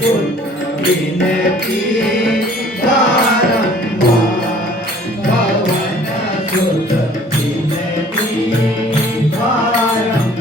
सुत विनती वारंवार पवन सुत विनती वारंवार।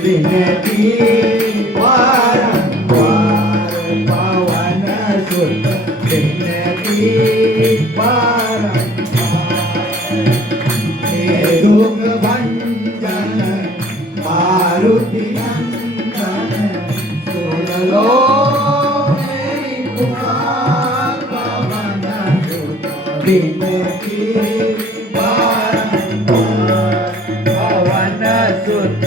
विनती वारंवार पवन सुत विनती वारंवार। दुख भंजन मारुति नंदन सुन लो मेरी पुकार पवन सुत विनती वारंवार पवन सुत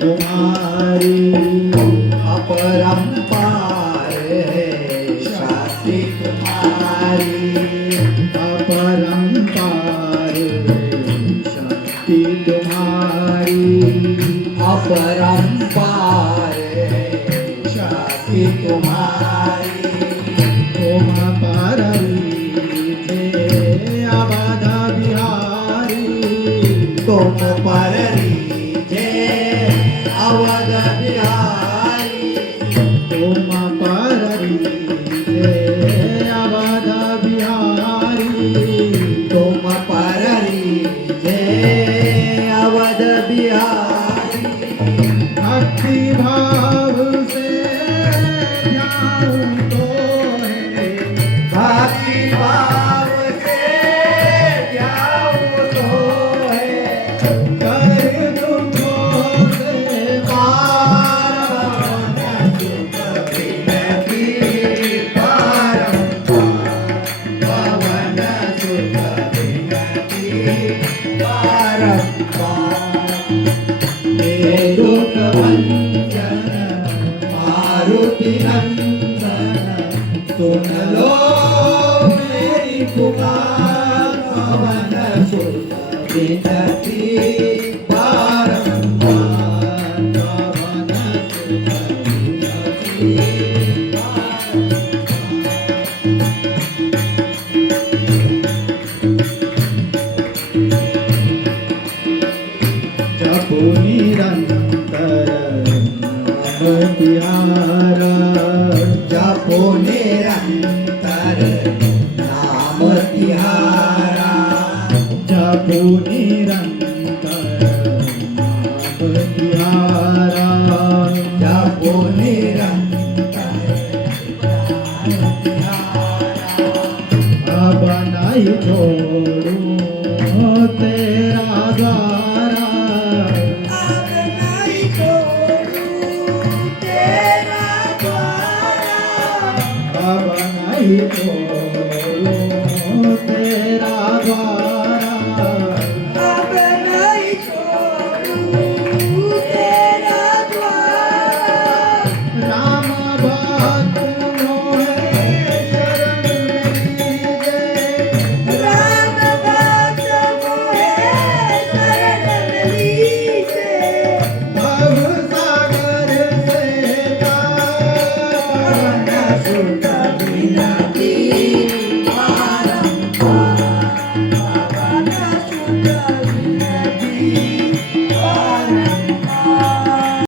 तुम्हारी अपरंपार शक्ति तुम्हारी अपरंपार शक्ति तुम्हारी अपरंपार शक्ति तुम्हारी। तुम पररीजे अवध बिहारी तुम पररीजे अवध बिहारी तुम पररीजे अवध बिहारी तुम पररीजे अवध बिहारी। भक्ति भाव से जाऊं तो है भक्ति भाव से जाऊं तो है कर दुखों से दुख भंजन मारुति नंदन सुन लो मेरी पुकार पवन सुत विनती वारंवार पवन सुत विनती जपो निरंतर